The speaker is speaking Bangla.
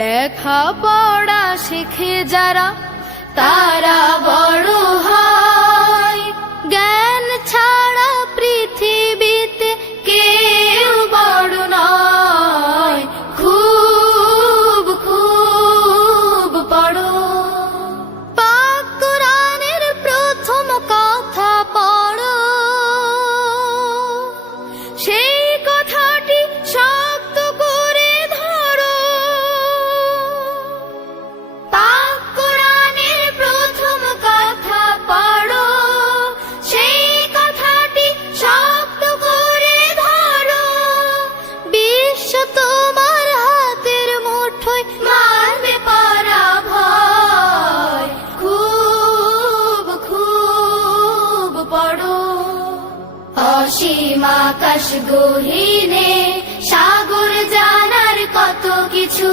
লেখাপড়া শিখে যারা তারা বড় হয়, জ্ঞান ছাড়া পৃথিবীতে কেউ বড় নয়। খুব খুব পড়ো, পাক কোরআনের প্রথম কথা পড়ো, সেই কথাটি শক্ত করে ধরো। পাক কোরআনের প্রথম কথা পড়ো, সেই কথাটি শক্ত করে ধরো। বিশ্ব তোমার হাতের মুঠোয়, মারবে পরাভয়। খুব খুব পড়ো, অসীম আকাশ গহীনে সাগর জানার কত কিছু।